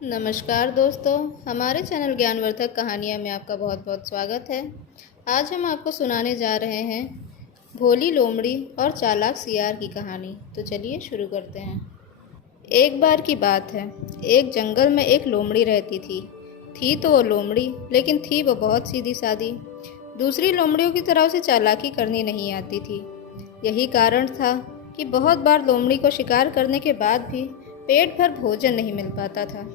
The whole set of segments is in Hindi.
नमस्कार दोस्तों, हमारे चैनल ज्ञानवर्धक कहानियाँ में आपका बहुत बहुत स्वागत है। आज हम आपको सुनाने जा रहे हैं भोली लोमड़ी और चालाक सियार की कहानी। तो चलिए शुरू करते हैं। एक बार की बात है, एक जंगल में एक लोमड़ी रहती थी। थी तो वो लोमड़ी, लेकिन थी वो बहुत सीधी सादी। दूसरी लोमड़ियों की तरह उसे चालाकी करनी नहीं आती थी। यही कारण था कि बहुत बार लोमड़ी को शिकार करने के बाद भी पेट भर भोजन नहीं मिल पाता था।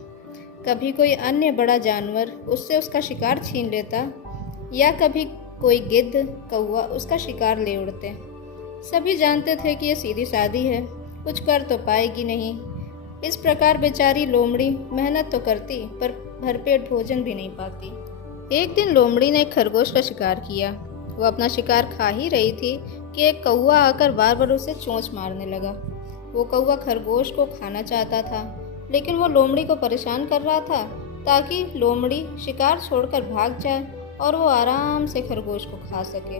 कभी कोई अन्य बड़ा जानवर उससे उसका शिकार छीन लेता, या कभी कोई गिद्ध कौवा उसका शिकार ले उड़ते। सभी जानते थे कि ये सीधी सादी है, कुछ कर तो पाएगी नहीं। इस प्रकार बेचारी लोमड़ी मेहनत तो करती, पर भरपेट भोजन भी नहीं पाती। एक दिन लोमड़ी ने एक खरगोश का शिकार किया। वो अपना शिकार खा ही रही थी कि एक कौवा आकर बार बार उसे चोंच मारने लगा। वो कौवा खरगोश को खाना चाहता था, लेकिन वो लोमड़ी को परेशान कर रहा था ताकि लोमड़ी शिकार छोड़कर भाग जाए और वो आराम से खरगोश को खा सके।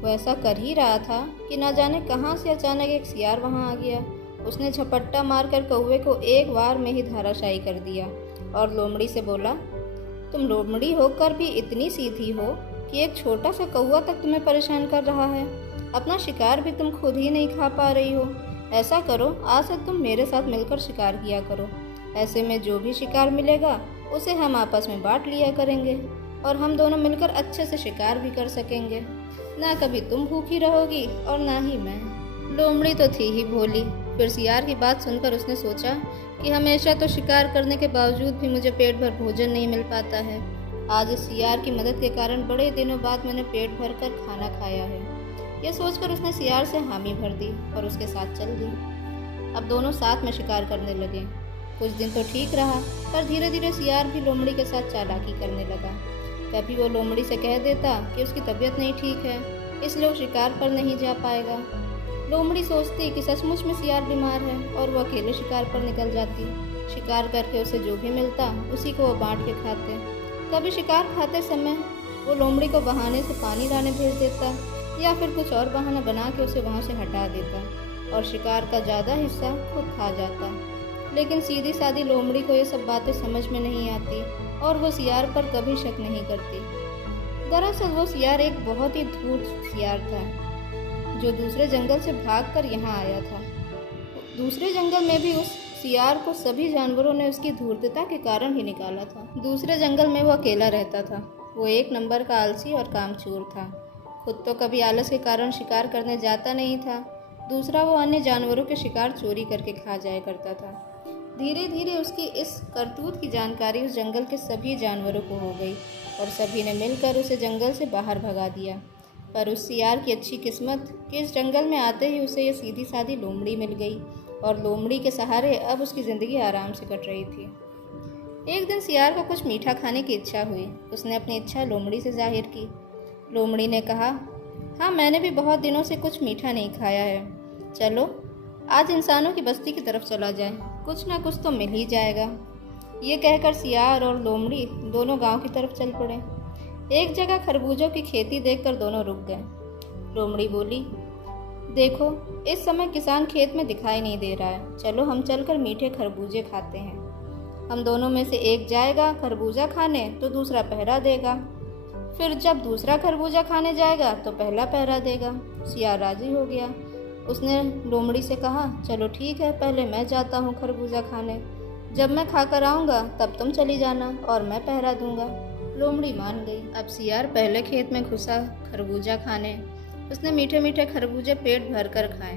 वो ऐसा कर ही रहा था कि ना जाने कहाँ से अचानक एक सियार वहाँ आ गया। उसने झपट्टा मारकर कौवे को एक बार में ही धराशायी कर दिया और लोमड़ी से बोला, तुम लोमड़ी होकर भी इतनी सीधी हो कि एक छोटा सा कौवा तक तुम्हें परेशान कर रहा है। अपना शिकार भी तुम खुद ही नहीं खा पा रही हो। ऐसा करो, आज से तुम मेरे साथ मिलकर शिकार किया करो। ऐसे में जो भी शिकार मिलेगा उसे हम आपस में बांट लिया करेंगे और हम दोनों मिलकर अच्छे से शिकार भी कर सकेंगे। ना कभी तुम भूखी रहोगी और ना ही मैं। लोमड़ी तो थी ही भोली। फिर सियार की बात सुनकर उसने सोचा कि हमेशा तो शिकार करने के बावजूद भी मुझे पेट भर भोजन नहीं मिल पाता है। आज इस सियार की मदद के कारण बड़े दिनों बाद मैंने पेट भर कर खाना खाया है। यह सोचकर उसने सियार से हामी भर दी और उसके साथ चल दी। अब दोनों साथ में शिकार करने लगे। कुछ दिन तो ठीक रहा, पर धीरे धीरे सियार भी लोमड़ी के साथ चालाकी करने लगा। कभी वो लोमड़ी से कह देता कि उसकी तबीयत नहीं ठीक है, इसलिए वो शिकार पर नहीं जा पाएगा। लोमड़ी सोचती कि सचमुच में सियार बीमार है और वो अकेले शिकार पर निकल जाती। शिकार करके उसे जो भी मिलता उसी को वो बांट के खाते। कभी शिकार खाते समय वो लोमड़ी को बहाने से पानी लाने भेज देता, या फिर कुछ और बहाना बना के उसे वहाँ से हटा देता और शिकार का ज़्यादा हिस्सा खुद खा जाता। लेकिन सीधी सादी लोमड़ी को ये सब बातें समझ में नहीं आती और वो सियार पर कभी शक नहीं करती। दरअसल वो सियार एक बहुत ही धूर्त सियार था, जो दूसरे जंगल से भागकर यहाँ आया था। दूसरे जंगल में भी उस सियार को सभी जानवरों ने उसकी धूर्तता के कारण ही निकाला था। दूसरे जंगल में वो अकेला रहता था। वो एक नंबर का आलसी और कामचोर था। खुद तो कभी आलस के कारण शिकार करने जाता नहीं था, दूसरा वो अन्य जानवरों के शिकार चोरी करके खा जाया करता था। धीरे धीरे उसकी इस करतूत की जानकारी उस जंगल के सभी जानवरों को हो गई और सभी ने मिलकर उसे जंगल से बाहर भगा दिया। पर उस सियार की अच्छी किस्मत कि इस जंगल में आते ही उसे ये सीधी सादी लोमड़ी मिल गई और लोमड़ी के सहारे अब उसकी ज़िंदगी आराम से कट रही थी। एक दिन सियार को कुछ मीठा खाने की इच्छा हुई। उसने अपनी इच्छा लोमड़ी से जाहिर की। लोमड़ी ने कहा, हाँ, मैंने भी बहुत दिनों से कुछ मीठा नहीं खाया है। चलो आज इंसानों की बस्ती की तरफ चला जाए, कुछ ना कुछ तो मिल ही जाएगा। ये कहकर सियार और लोमड़ी दोनों गांव की तरफ चल पड़े। एक जगह खरबूजों की खेती देखकर दोनों रुक गए। लोमड़ी बोली, देखो, इस समय किसान खेत में दिखाई नहीं दे रहा है। चलो हम चलकर मीठे खरबूजे खाते हैं। हम दोनों में से एक जाएगा खरबूजा खाने तो दूसरा पहरा देगा। फिर जब दूसरा खरबूजा खाने जाएगा तो पहला पहरा देगा। सियार राजी हो गया। उसने लोमड़ी से कहा, चलो ठीक है, पहले मैं जाता हूँ खरबूजा खाने। जब मैं खाकर आऊँगा तब तुम चली जाना और मैं पहरा दूंगा। लोमड़ी मान गई। अब सियार पहले खेत में घुसा खरबूजा खाने। उसने मीठे मीठे खरबूजे पेट भर कर खाए।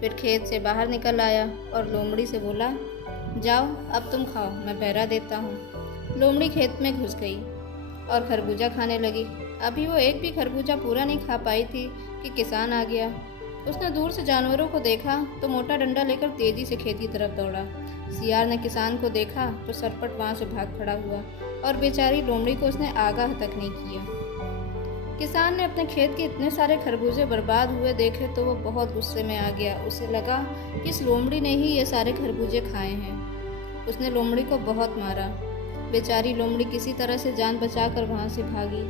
फिर खेत से बाहर निकल आया और लोमड़ी से बोला, जाओ अब तुम खाओ, मैं पहरा देता हूँ। लोमड़ी खेत में घुस गई और खरबूजा खाने लगी। अभी वो एक भी खरबूजा पूरा नहीं खा पाई थी कि किसान आ गया। उसने दूर से जानवरों को देखा तो मोटा डंडा लेकर तेजी से खेत की तरफ दौड़ा। सियार ने किसान को देखा तो सरपट वहाँ से भाग खड़ा हुआ और बेचारी लोमड़ी को उसने आगाह तक नहीं किया। किसान ने अपने खेत के इतने सारे खरबूजे बर्बाद हुए देखे तो वो बहुत गुस्से में आ गया। उसे लगा कि इस लोमड़ी ने ही ये सारे खरबूजे खाए हैं। उसने लोमड़ी को बहुत मारा। बेचारी लोमड़ी किसी तरह से जान बचाकर वहाँ से भागी।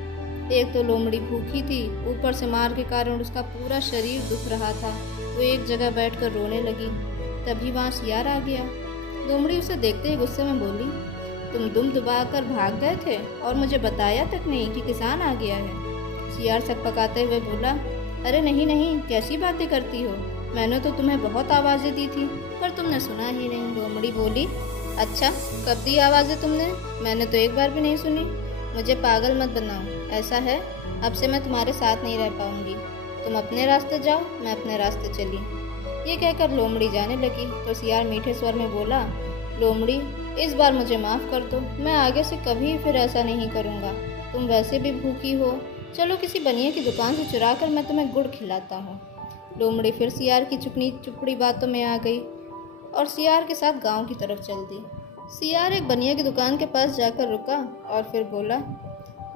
एक तो लोमड़ी भूखी थी, ऊपर से मार के कारण उसका पूरा शरीर दुख रहा था। वो एक जगह बैठकर रोने लगी। तभी वहाँ सियार आ गया। लोमड़ी उसे देखते ही गुस्से में बोली, तुम दुम दबाकर भाग गए थे और मुझे बताया तक नहीं कि किसान आ गया है। सियार सकपकाते हुए बोला, अरे नहीं नहीं, कैसी बातें करती हो, मैंने तो तुम्हें बहुत आवाज़ें दी थी पर तुमने सुना ही नहीं। लोमड़ी बोली, अच्छा कब दी आवाज़ें तुमने? मैंने तो एक बार भी नहीं सुनी। मुझे पागल मत बनाओ, ऐसा है अब से मैं तुम्हारे साथ नहीं रह पाऊंगी। तुम अपने रास्ते जाओ, मैं अपने रास्ते चली। ये कहकर लोमड़ी जाने लगी तो सियार मीठे स्वर में बोला, लोमड़ी इस बार मुझे माफ़ कर दो, मैं आगे से कभी फिर ऐसा नहीं करूँगा। तुम वैसे भी भूखी हो, चलो किसी बनिए की दुकान से चुरा कर मैं तुम्हें गुड़ खिलाता हूँ। लोमड़ी फिर सियार की चुपनी चुपड़ी बातों में आ गई और सियार के साथ गांव की तरफ चल दी। सियार एक बनिया की दुकान के पास जाकर रुका और फिर बोला,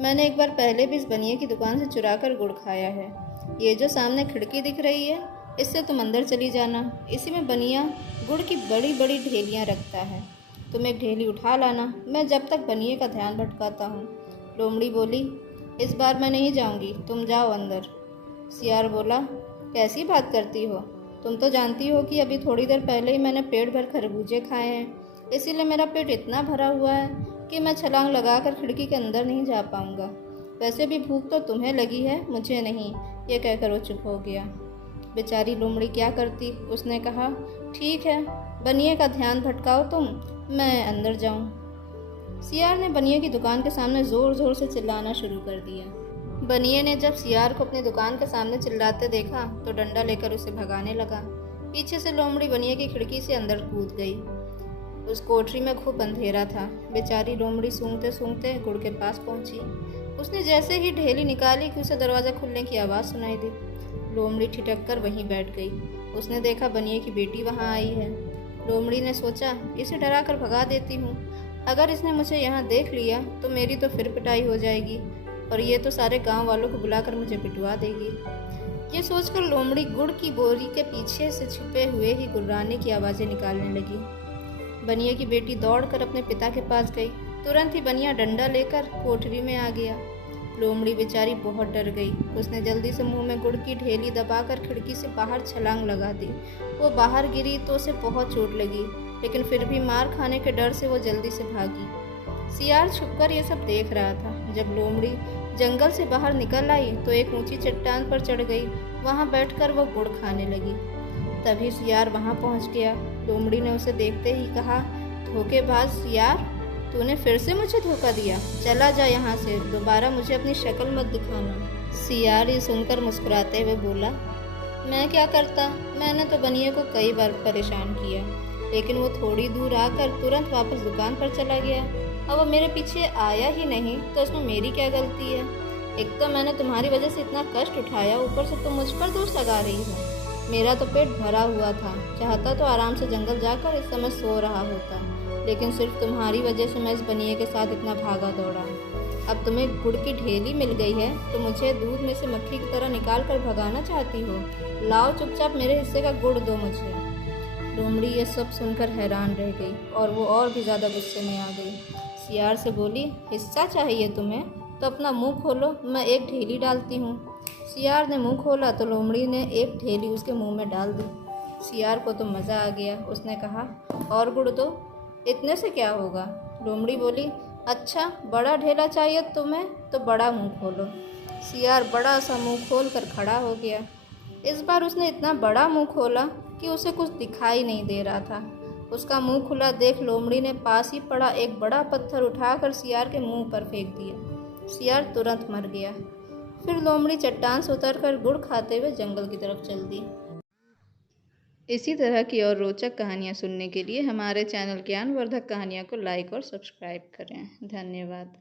मैंने एक बार पहले भी इस बनिए की दुकान से चुरा कर गुड़ खाया है। ये जो सामने खिड़की दिख रही है, इससे तुम अंदर चली जाना। इसी में बनिया गुड़ की बड़ी बड़ी ढेलियाँ रखता है। तुम एक ढेली उठा लाना, मैं जब तक बनिए का ध्यान भटकाता हूँ। लोमड़ी बोली, इस बार मैं नहीं जाऊँगी, तुम जाओ अंदर। सियार बोला, कैसी बात करती हो? तुम तो जानती हो कि अभी थोड़ी देर पहले ही मैंने पेट भर खरबूजे खाए हैं, इसीलिए मेरा पेट इतना भरा हुआ है कि मैं छलांग लगाकर खिड़की के अंदर नहीं जा पाऊंगा। वैसे भी भूख तो तुम्हें लगी है, मुझे नहीं। ये कहकर वो चुप हो गया। बेचारी लोमड़ी क्या करती। उसने कहा, ठीक है, बनिए का ध्यान भटकाओ तुम, मैं अंदर जाऊं। सियार ने बनिए की दुकान के सामने ज़ोर ज़ोर से चिल्लाना शुरू कर दिया। बनिए ने जब सियार को अपनी दुकान के सामने चिल्लाते देखा तो डंडा लेकर उसे भगाने लगा। पीछे से लोमड़ी बनिए की खिड़की से अंदर कूद गई। उस कोठरी में खूब अंधेरा था। बेचारी लोमड़ी सूंघते सूंघते गुड़ के पास पहुंची। उसने जैसे ही ढेली निकाली कि उसे दरवाज़ा खुलने की आवाज़ सुनाई दी। लोमड़ी ठिठक कर वहीं बैठ गई। उसने देखा बनिए की बेटी वहाँ आई है। लोमड़ी ने सोचा, इसे डरा कर भगा देती हूँ। अगर इसने मुझे यहाँ देख लिया तो मेरी तो फिर पिटाई हो जाएगी और ये तो सारे गांव वालों को बुलाकर मुझे पिटवा देगी। ये सोचकर लोमड़ी गुड़ की बोरी के पीछे से छुपे हुए ही गुर्राने की आवाज़ें निकालने लगी। बनिया की बेटी दौड़कर अपने पिता के पास गई। तुरंत ही बनिया डंडा लेकर कोठरी में आ गया। लोमड़ी बेचारी बहुत डर गई। उसने जल्दी से मुंह में गुड़ की ढेली दबाकर खिड़की से बाहर छलांग लगा दी। वो बाहर गिरी तो उसे बहुत चोट लगी, लेकिन फिर भी मार खाने के डर से वो जल्दी से भागी। सियार छुपकर ये सब देख रहा था। जब लोमड़ी जंगल से बाहर निकल आई तो एक ऊंची चट्टान पर चढ़ गई। वहां बैठकर वो गुड़ खाने लगी। तभी सियार वहां पहुंच गया। लोमड़ी ने उसे देखते ही कहा, धोखेबाज सियार, तूने फिर से मुझे धोखा दिया। चला जा यहाँ से, दोबारा मुझे अपनी शक्ल मत दिखाना। सियार ये सुनकर मुस्कुराते हुए बोला, मैं क्या करता, मैंने तो बनिए को कई बार परेशान किया, लेकिन वो थोड़ी दूर आकर तुरंत वापस दुकान पर चला गया। अब वो मेरे पीछे आया ही नहीं तो इसमें मेरी क्या गलती है? एक तो मैंने तुम्हारी वजह से इतना कष्ट उठाया, ऊपर से तुम मुझ पर दोष लगा रही हो। मेरा तो पेट भरा हुआ था, चाहता तो आराम से जंगल जाकर इस समय सो रहा होता, लेकिन सिर्फ तुम्हारी वजह से मैं इस बनिए के साथ इतना भागा दौड़ा। अब तुम्हें गुड़ की ढेली मिल गई है तो मुझे दूध में से मक्खी की तरह निकाल कर भगाना चाहती हो? लाओ चुपचाप मेरे हिस्से का गुड़ दो मुझे। लोमड़ी ये सब सुनकर हैरान रह गई और वो और भी ज़्यादा गुस्से में आ गई। सियार से बोली, हिस्सा चाहिए तुम्हें तो अपना मुंह खोलो, मैं एक ढेली डालती हूँ। सियार ने मुंह खोला तो लोमड़ी ने एक ढेली उसके मुंह में डाल दी। सियार को तो मज़ा आ गया। उसने कहा, और गुड़ दो, इतने से क्या होगा? लोमड़ी बोली, अच्छा बड़ा ढेला चाहिए तुम्हें तो बड़ा मुंह खोलो। सियार बड़ा सा मुंह खोल कर खड़ा हो गया। इस बार उसने इतना बड़ा मुंह खोला कि उसे कुछ दिखाई नहीं दे रहा था। उसका मुंह खुला देख लोमड़ी ने पास ही पड़ा एक बड़ा पत्थर उठाकर सियार के मुंह पर फेंक दिया। सियार तुरंत मर गया। फिर लोमड़ी चट्टान से उतरकर गुड़ खाते हुए जंगल की तरफ चल दी। इसी तरह की और रोचक कहानियाँ सुनने के लिए हमारे चैनल ज्ञानवर्धक कहानियाँ को लाइक और सब्सक्राइब करें। धन्यवाद।